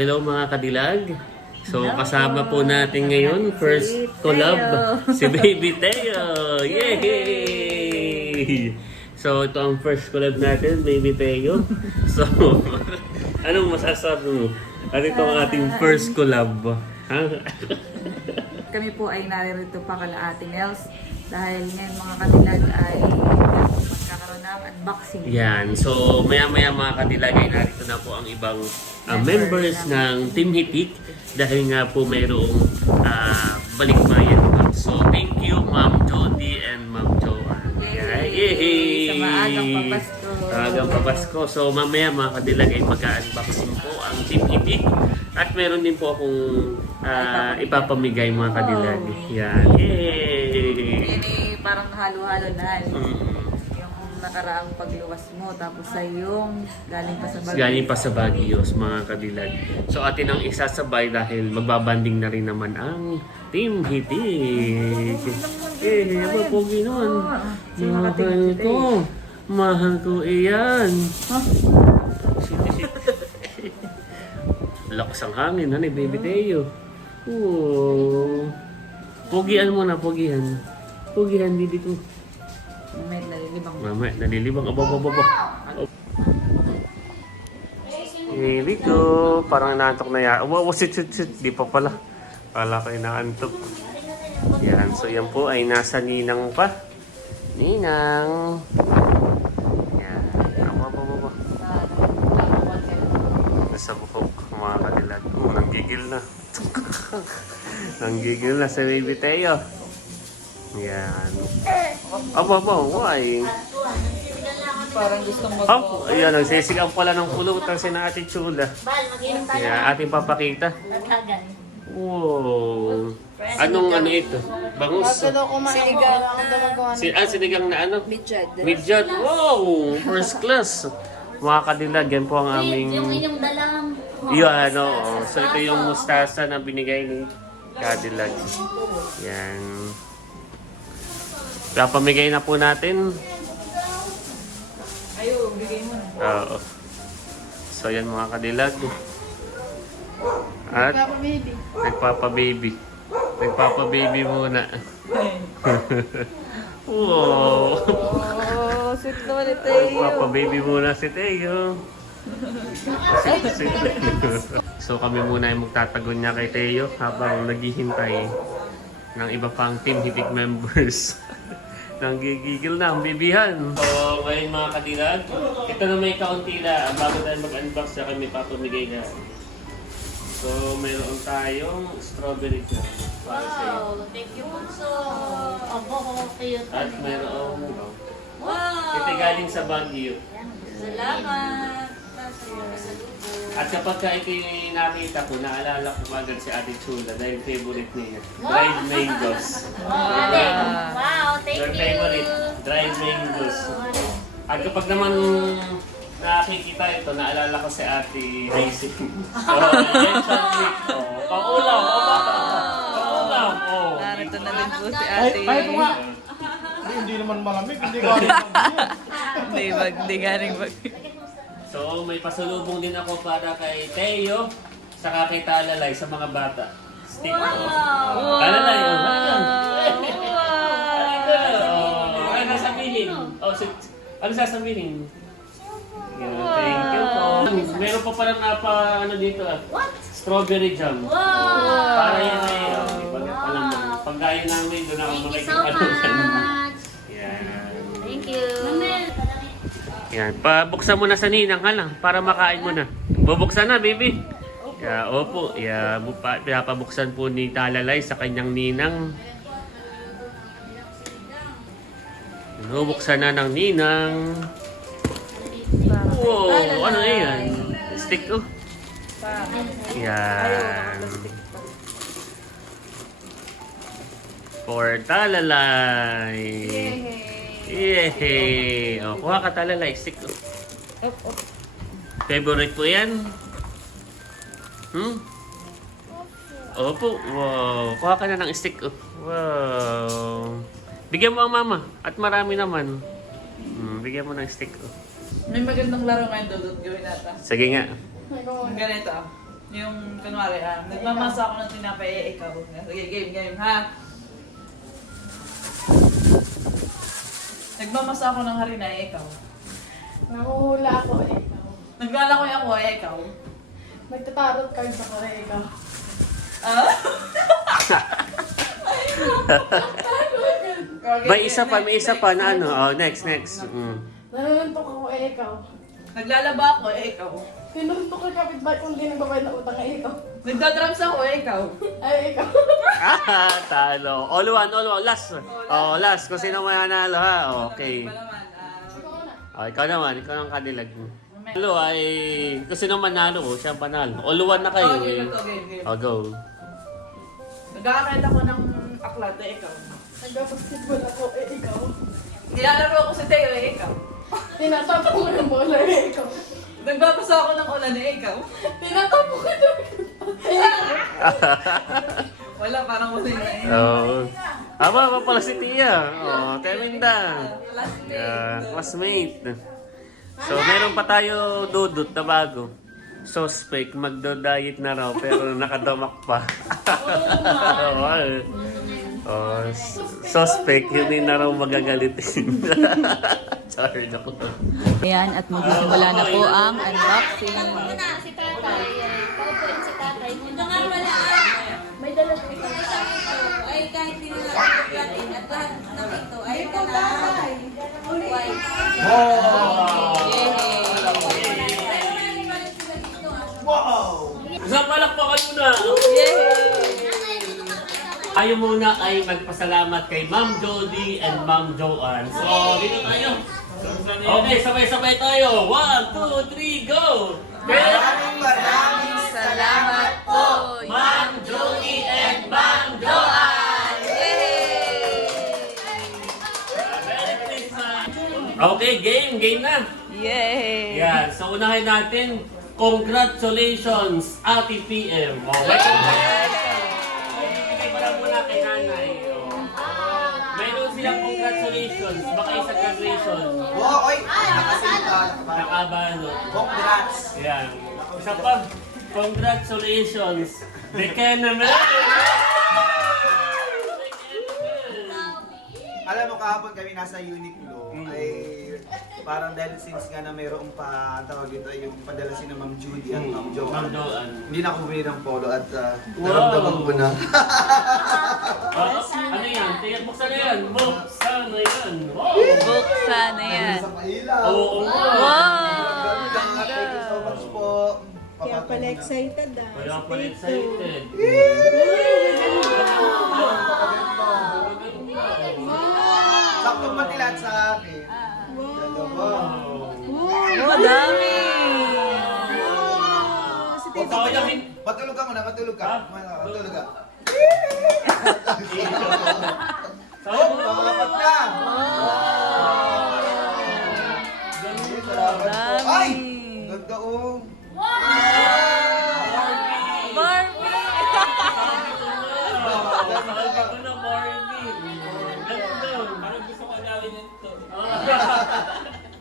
hello mga kadilag. So, Hello. kasama po natin ngayon, first Si collab, Teo. si Baby Teo. Yay! So, ito ang first collab natin, Baby Teo. So, anong masasabi mo? At ito ang ating first collab. Ha? Kami po ay naririto pa kala Ate Nels dahil ngayon mga kadilag ay magkakaroon ng unboxing. Yan. So, maya-maya mga kadilag ay narito na po ang ibang members ng Team Hitik dahil nga po mayroong balikbayan. So, thank you Ma'am Jody and Ma'am Joanne. Yay! Sa maagang papasko. Maagang papasko. So, mamaya mga kadilag ay mag-unboxing po ang Team Hitik. At meron din po akong ipapamigay mga kadilag. Yan. Yay! Yan eh, parang halo-halo na. Mm. Yung nakaraang pagluwas mo, tapos sa yung galing pa sa Baguio. Galing pa sa Baguio, mga kadilag. So atin ang isasabay dahil magbabanding na rin naman ang Team Hitik. Aba, pogi naman. Mahal ko. Mahal ko iyan. Lakas ang hangin, ano, Baby Teo. Oh. Pogian mo na, pogian. Pogian, baby ko. May nalilibang. Mamaya, nalilibang. Aba. Baby ko. Parang inaantok na yan. Wow, sit. Di pa pala. Kala ko inaantok. Yan. So, yan po ay nasa ninang pa. Ninang. Yan. Aba. Nasa buhok. Mga kadilag. Nanggigil na. Nanggigil na sa Baby Teo. Yan. Aba, why? Parang gustong Oh, ayan, nagsisigaw pala ng pulutan si na Ate Chula. Yan, ating papakita. Wow. Anong ano ito? Bangus. Sinigang na ano? Midjad. Wow! First class. Mga kadilag, yan po ang aming... Yung inyong dalang. Yan, oo. So ito yung mustasa na binigay ni Kadilag. Yan. Papamigay na po natin. Ayo, bigay mo na. Oo. So yan mga kadilag. At nagpapababy. Nagpapababy muna. Wow. Oh, sweet naman ito eh. Nagpapababy muna si Teo. So kami muna ay magtatagon niya kay Teo habang naghihintay ng iba pang Team Hitik members. Nanggigigil na ang bibihan. So ngayon mga kadilag, ito na may kaunti na bago tayo mag-unbox na kami papamigay na. So mayroon tayong strawberry jam para sa iyo. Wow, thank you so. Abo, cute. At mayroong Wow. ito galing sa Baguio. Salamat. At kapag ka ito yung nakita ko, naalala ko agad si Ate Chula dahil favorite niya. Dried mangoes. Wow, thank Your you. favorite, dried mangoes. At kapag naman nakikita ito, naalala ko si Ate Daisy. Pangulam, pangulam. Narito na din po si ate. Hindi naman malamig, hindi galing Hindi galing bag. So, may pasalubong din ako para kay Teo, saka kay Talalay sa mga bata. Stick. Wow. Talalay, ano sasabihin? Ano sasabihin? Thank you po. Meron pa palang ano dito What? strawberry jam. Wow. Para yan ay, pagkain namin, doon ako Thank you so much. Yan. Thank you. Yan, pabuksan mo na sa ninang ka lang para makain mo na. Bubuksan na, baby. Yeah, opo. Yeah, pinapabuksan po ni Talalay sa kanyang ninang. Bubuksan na ng ninang. Wow, ano na yan? Stick, oh. Yan. For Talalay. Yehey! O, kuha ka Talalay. Stick, oh. Favorite po yan? Opo. Wow. Kuha ka na ng stick, oh. Wow. Bigyan mo ang mama. At marami naman. Bigyan mo ng stick, oh. May magandang laro ngayon, Dudut. Gawin natin. Sige nga. Ganito. Yung, kunwari, nagmamasa ako ng tinapay, ikaw. Sige, game, ha? Nagmamasa ako ng harina, ikaw. Nanguhula ako, ikaw. Naglalakoy ako, ikaw. Magtatarot cards ako, ikaw. Ah? May isa pa na ano. Oh, next. Nanununtok ako, ikaw. Naglalaba ako, ikaw. Tinuntok ko kapitbahay kung di nagbabayad ng utang, ikaw. Nagdadrums ako, ikaw. Ay, ikaw. Talo. All one. Last. Oh, last. Kung sino mananalo ha. Okay. Ikaw naman, Oh, ikaw naman ang kadilag. Talo ay kung sino manalo, siya ang panalo. All one na kayo. game to, game. Oh, go. Nagkakakita ko ng aklat, ikaw. Nagbabasketball ako, ikaw. Nilalaro ako sa Teo, ikaw. Tinatapon ko ng bola, ikaw. Nagbabasa ako ng ulan, ikaw. Tinatapon ko ng Wala, parang wala na eh. Oh. Aba pala si Tia. Oh, Teminda. Classmate. So, meron pa tayo dudot na bago. Suspect, magdo-diet na raw pero nakadamak pa. Oh, suspect, hindi na raw magagalitin. Sorry, joke lang. Ayan, at magsisimula na po ang unboxing. Muna, si tatay. Paupuin si tatay. Muna nga wala. May dala po ito. Ay, kahit di na natin at lahat ng ito ay ito na. White. Isang palakpakan muna. Tayo muna ay magpasalamat kay Ma'am Jody and Ma'am Joanne. So, dito tayo. Okay, sabay-sabay tayo. 1, 2, 3, go! Maraming salamat po, Ma'am Jody and Ma'am Joanne! Merry Christmas! Okay, game na. Yay! Yan, so unahin natin. Congratulations, Ate PM. Oh, bigay ko lang muna kay nanay. Oh. Mayroon silang congratulations. Baka isa graduation. Wow, oy! Nakasalita. Nakabalot. Congrats! Yan. Isa pa. Congratulations. Bekenamen! Alam mo, kahapon kami nasa Uniqlo, ay parang dahil since nga na mayroong pa, ang tawag dito, yung padala si na Ma'am Judy at Ma'am Jo. Ma'am Joanne. Hindi na ako bumili ng polo at naramdaman ko na. Ano yan? Tingnan, buksan na yan. Buksan na yan. Wow! Buksan na yan. Sa pailaw. Oo nga. Wow! Thank you so much po. Kaya pala excited Kaya pala excited. Saktong matilan sa akin. Dalawa. Oh, dami! Patulog ka muna, patulog ka. Patulog ka. Oh, makapat na! Salamat po. Ay! Ganda oh! Barbie!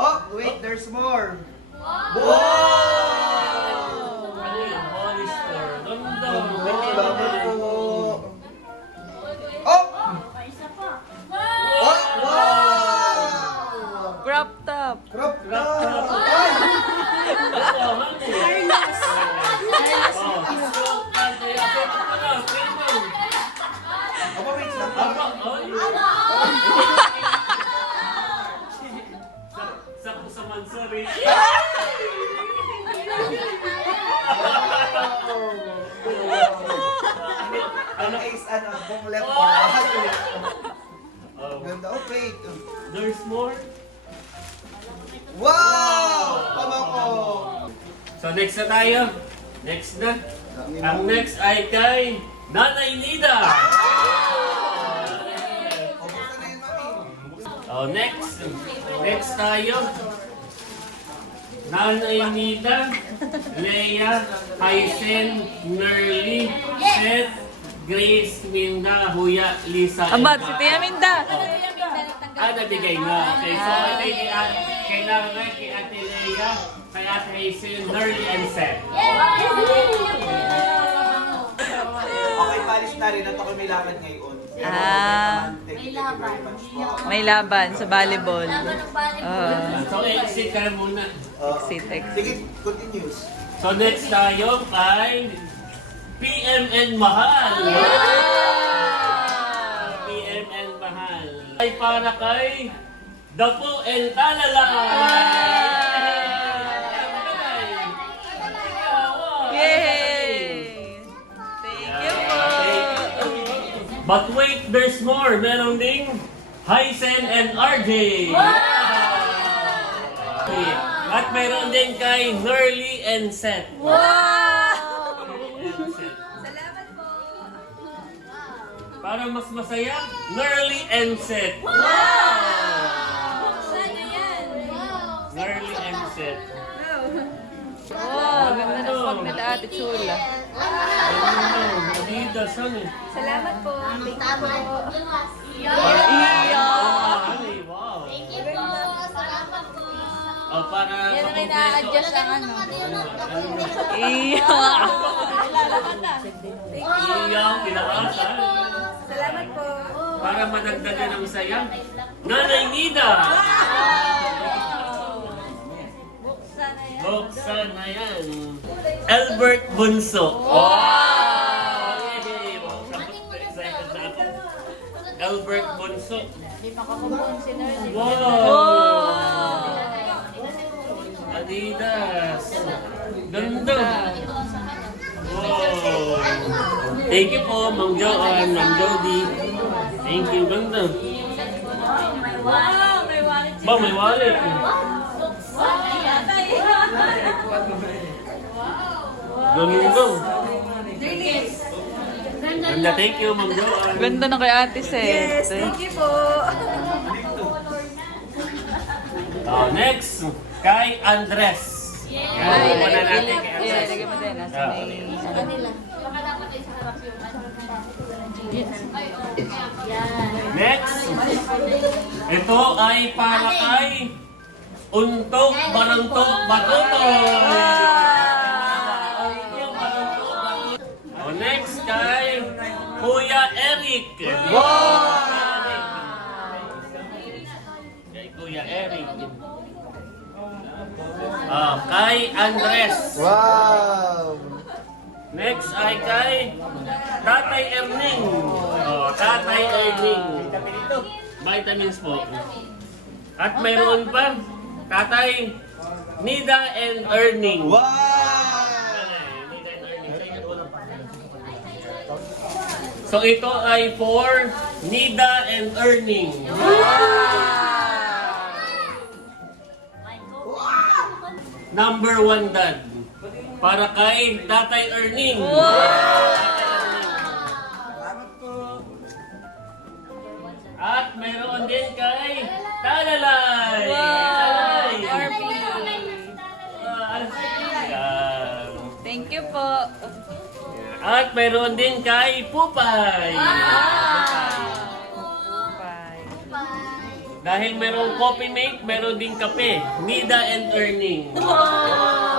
Oh, wait, there's more! Wow! Salamat po! Oh! Oh! Wow! Crop top! Crop top! Ay! Apa, wait lang. Sakto sa mansari. Ano is ano, bong left or right? Ganda. Oh, wait. There's more. Wow! Pamako! So next na tayo. Next na. Ang next ay kay Nanay Nida. O, buksan na yun, mami. Oh, next. Next tayo. Nanay Nida, Leia, Hysen, Nerly, Seth, Grace, Minda, Huya, Lisa, and Abad, si Tia Minda! nabigay na. Okay, so kailangan na kay Ate Leia, kay Ate Hazel, Nerly and Seth. Okay, palis na rin at ako may lakad ngayon. Thank you very much po. May laban sa volleyball. So, exit ka na muna. Exit. Sige, continues. So, next tayo kay PMN Mahal. PMN Mahal. Ay para kay Dapo and Talala. Yay! Thank you po. But wait, there's more. Meron ding Hysen and RJ. At meron din kay Nerly and Seth. Salamat po. Para mas masaya, Nerly and Seth. Sana yan. Nerly and Seth. Wow, ganda ng spot nila Ate Chula. Adidas, ano eh. Salamat po. Thank you po. Wow. Thank you po. Salamat po. Oh, para Yan ang ina-adjust ang ano. Iya. Iyaw, kinakasan. Salamat po. Para madagdagan ng saya. Nanay Nida! Buksan na yan. Albert Bunso. Wow! Excited na ako. Albert Bunso. Wow! Adidas. Ganda. Wow! Thank you po, Ma'am Joanne, Ma'am Jody. Thank you, ganda. Wow, may wallet. Ba, may wallet. Ganda. Ganda, thank you, Ma'am Joanne. Ganda na kay Ate Seth. Thank you po. Oh, next, kay Andres. Yan, muna natin kay Yeah, Andres. lagyan mo din. Nasa may... Next, ito ay para kay Untok Barangtok Batuto. Oh, next kay Kuya Eric. Kay Kuya Eric. Ah, kay Andres. Wow! Next ay kay Tatay Erning. Oh, Tatay Erning. Vitamins po. At mayroon pa, Tatay Nida and Erning. Wow! Nida and Erning. So ito ay for Nida and Erning. Number 1 dad. Para kay Tatay Erning. At mayroon din kay Talalay. Talalay. Yan. Thank you po. At mayroon din kay Pupay. Bye. Dahil mayroong coffee mate, mayroon din kape. Nida and Erning.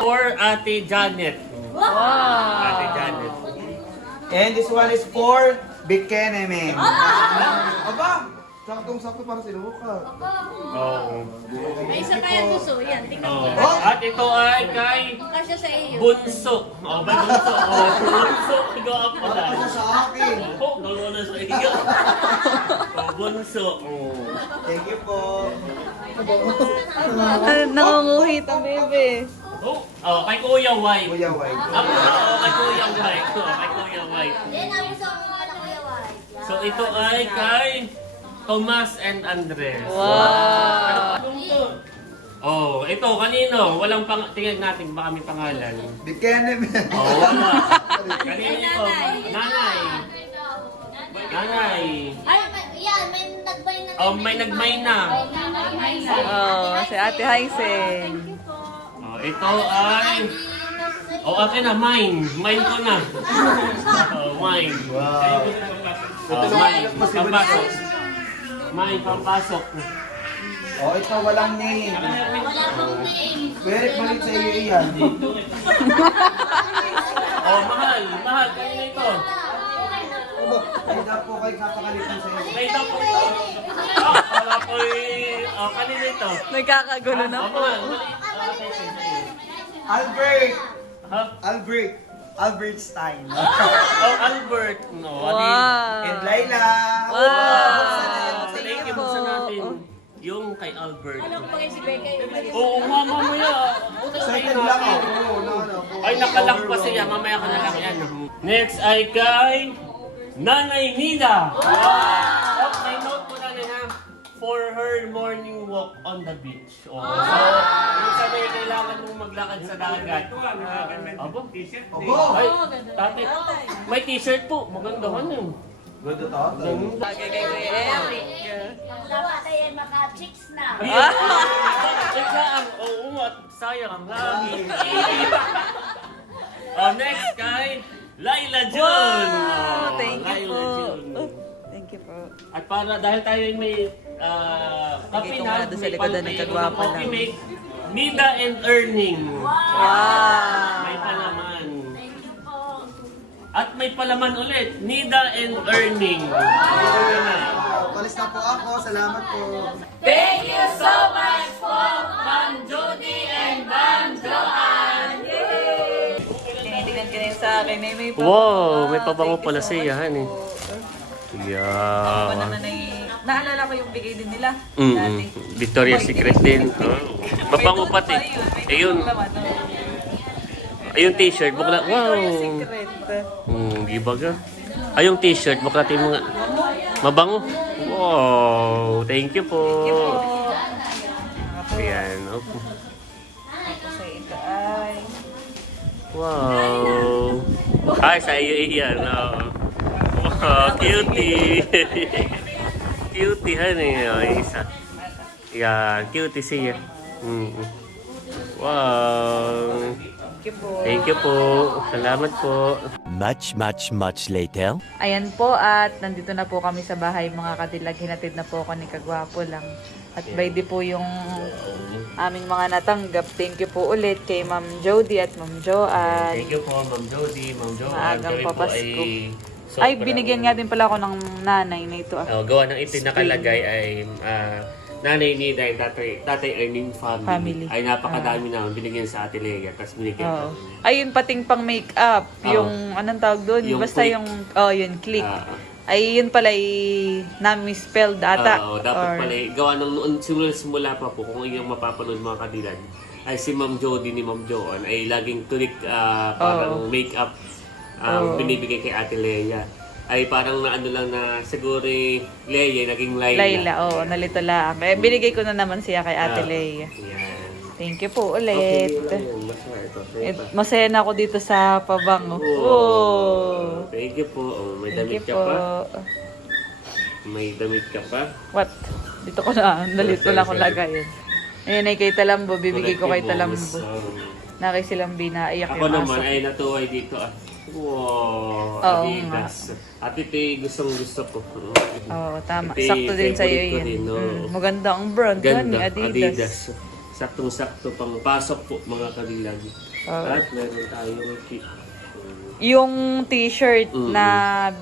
For Ate Janet. Ate Janet. And this one is for Bikenemen. Aba! Saktong-sakto para si Luca. Oo. May isa kaya gusto. Yan, tingnan mo. Oo. At ito ay kay Kasya sa iyo. Bunso. Oh, ba Bunso? Oh, Bunso. Go up mo na. Ano sa akin? Oh, gano'n na sa iyo. Oh, Bunso. Oh. Thank you po. Nangunguhit ang bebe. Oh, kay Kuya White. Kuya White. Ako na, kay Kuya White. Oh, kay Kuya White. Yan ang gusto ko na Kuya White. So ito ay kay Tomas and Andres. Wow. Oh, ito kanino? Walang tingnan natin baka may pangalan. Bikenemen. Oh, wala. Kanino ito? Nanay. Nanay. Ay, yan, may nagbay na. Oh, may nagmay na. Oh, si Ate Hysen. Oh, ito ay oh, akin na, mine. Mine ko na. Oh, mine. Wow. Oh, mine. Pampasok. Mine, pampasok. Oh, ito walang name. Very kulit sa iyo yan. Oh, mahal. Mahal, kanina ito. Ay na po kayo kapakalitan sa iyo. May ito po ito. Oh, wala po kanina ito. Nagkakagulo na Oh, po. mahal. Maliit. Albert! Ha? Albert Stein. Oh, Albert. No, Wow. And Laila. Wow. Thank you, buksan natin. Yung kay Albert. Alam ko kayo si Becca. Oo, mamaya. Second lang ako. Ay, nakalak pa siya. Mamaya ka na lang yan. Next ay kay Nanay Nida. Wow! Oh, may note po na ha. For her morning walk on the beach. Oh. So, yung sabi, kailangan mong maglakad sa dagat. Abo? Obo! Ay, tatay. May t-shirt po. Maganda ka nun. Good to Bagay kay Kuya Eric. Dapat tayo maka-chicks na. Ika ang oo at sayang ang langit. Oh, next kay Laila Jun. Wow, thank you Laila po. Jun. Thank you po. At para dahil tayo ay may Lagay ko muna doon sa likodan ng kagwapo lang. coffee make Nida and Earning. Wow. May palaman. At may palaman ulit, Nida and Earning. Palis na po ako. Salamat po. Thank you so much po, Ma'am Judy and Ma'am Joanne. Yay! Tinitingnan ka na yun sa akin. May pabango. Wow, may pabango Thank you pala so siya, much honey. po. Ako Yeah. naman ay, naalala ko yung bigay din nila. Mm, Dati. Victoria's Secret din. Oh. Mabango May pati. tote pa yun. May Ayun. tote naman, oh. Ayun t-shirt, bukla. Wow. Victoria's Secret. Gibaga. Ay, yung t-shirt, buklatin mo nga. Mabango. Wow. Thank you po. Thank you po. Ayan. Okay. Tapos ay ito ay... Wow. Ay, sa iyo iyan. Oh. Wow, cutie. Cutie, honey. Oh, isa. Yeah, cutie siya. Wow. Thank you po. Thank you po. Salamat po. Much later. Ayan po at nandito na po kami sa bahay mga kadilag. Hinatid na po ako ni Kagwapo lang. At by the po yung aming mga natanggap. Thank you po ulit kay Ma'am Jody at Ma'am Joanne. Thank you po, Ma'am Jody, Ma'am Joanne. Maagang Kami po papasko. ay Ay, sobra- binigyan nga din pala ako ng nanay na ito. Oh, gawa ng ito nakalagay ay nanay ni dahil tatay earning family. Family. Ay napakadami naman binigyan sa Ate Lea. Tapos binigyan Oo. kami. Ayun pating pang make-up. Yung anong tawag doon? Yung Basta click. yung, yun, click. Ah. Ay, yun pala na-misspelled ata. Oo, dapat Or- pala gawa ng noon simula pa po kung iyong mapapanood mga kadilan ay si Ma'am Jody ni Ma'am Joanne ay laging tulik parang make-up binibigay kay Ate Lea. Ay parang na ano lang na siguro Lea naging Laila. Laila, oo, nalito lang. Eh, binigay ko na naman siya kay Ate Ah, Lea. Yan. Thank you po Okay, ulit. ayun, masaya ito. Sa'yo pa. Masaya na ako dito sa pabango. Oh. Thank you po. Oh, may Thank you damit ka po. pa. May damit ka pa. What? Dito ko na, nalito lang akong lagayin. Ayun ay kay Talambo, bibigay ko kay Talambo. Na kay silang binaiyak Ako yung naman aso. ay natuway dito. Wow, Oo Adidas. At ito gustong gusto ko. Oo, tama. Ito, Sakto din sa iyo favorite ko yan. din, no? Maganda ang brand. Ganda, Ganda, Adidas. Saktong-sakto pang pasok po mga kadilag. Oo. At meron tayong kit. Yung t-shirt Mm. na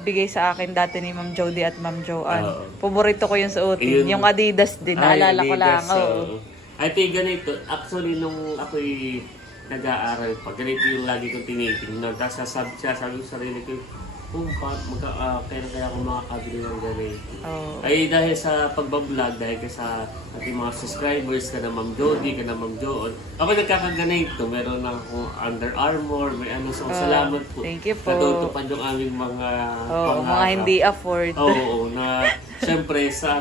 bigay sa akin dati ni Ma'am Jody at Ma'am Joanne. Oo. Paborito ko yung suotin. Ayun. Yung Adidas din. Naalala ko lang. Oo. Ay, ito yung ganito. Actually, nung ako'y nag-aaral pa, ganito yung lagi kong tinitingnan. Tapos sasabi ko sa sarili ko, kaya ako makakabili ng ganito. Oo. Ay dahil sa pagbablog, dahil ka sa ating mga subscribers, ka na Ma'am Jody, ka na Ma'am Joon, ako nagkakaganito. Meron na akong Under Armour, may ano. So, salamat po. Thank you po. Natutupad yung aming mga Oo, mga pangarap. hindi afford. Oo, na siyempre sa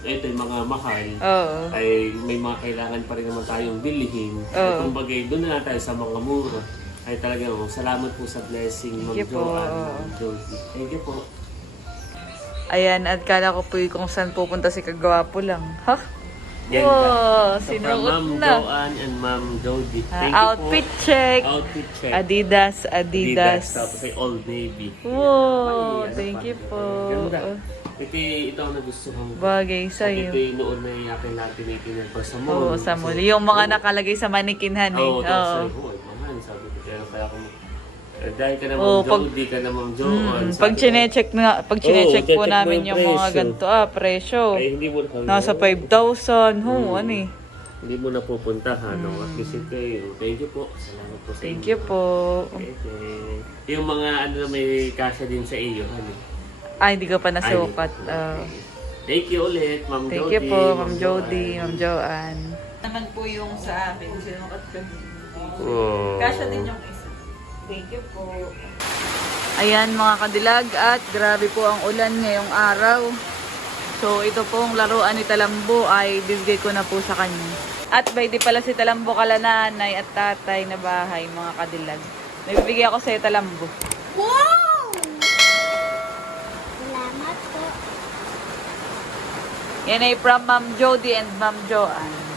ito yung mga mahal. Oo. Ay may mga kailangan pa rin naman tayong bilhin. Oo. Ay kumbaga doon na lang tayo sa mga mura. Ay talagang salamat po sa blessing, Ma'am Thank you po. Joanne, Ma'am Josie. Thank you po. Ayan, at kala ko po kung saan pupunta si Kagwapo lang. Ha? Yan Wow, ka. So, from sinuot Ma'am na. Joanne and Ma'am Jody. Thank you Outfit po. check. Outfit check. Adidas. Adidas. Tapos ay Old Navy. Wow, Ay, ano thank pa? you po. Ganda. Ito ang nagustuhan ko. Bagay Ito sa'yo. yung noon na iyakin natin may tinapos sa mall. Oo, sa muli. Yung mga nakalagay sa manikinhan eh. Oo, tapos Oo. sabi ko, mahal, sabi ko, kaya ako, dahil ka na Oo, Ma'am pag- Jody, ka na Ma'am Jo. Pag chinecheck check po mo namin yung yung mga presyo. ganito, presyo. Ay, hindi mo na Nasa 5,000. Ano eh. Hindi mo na pupuntahan. At visit kayo. Thank you po. Salamat po sa Thank inyo. you po. Okay. Yung mga ano na may kasya din sa iyo. Ano? Hindi ko pa nasukat. Thank you ulit, Ma'am Thank Jody. you po, Ma'am Jody, Ma'am Joanne. Naman po yung sa amin. Sino makatkan? Oh. Kasha din yung isa. Thank you po. Ayan mga kadilag at grabe po ang ulan ngayong araw. So ito pong laruan ni Talambo ay bibigay ko na po sa kanya. At by di pala si Talambo kala nanay at tatay na bahay mga kadilag. May bibigay ako sa iyo Talambo. Wow! Salamat po. Yan ay from Ma'am Jody and Ma'am Joanne.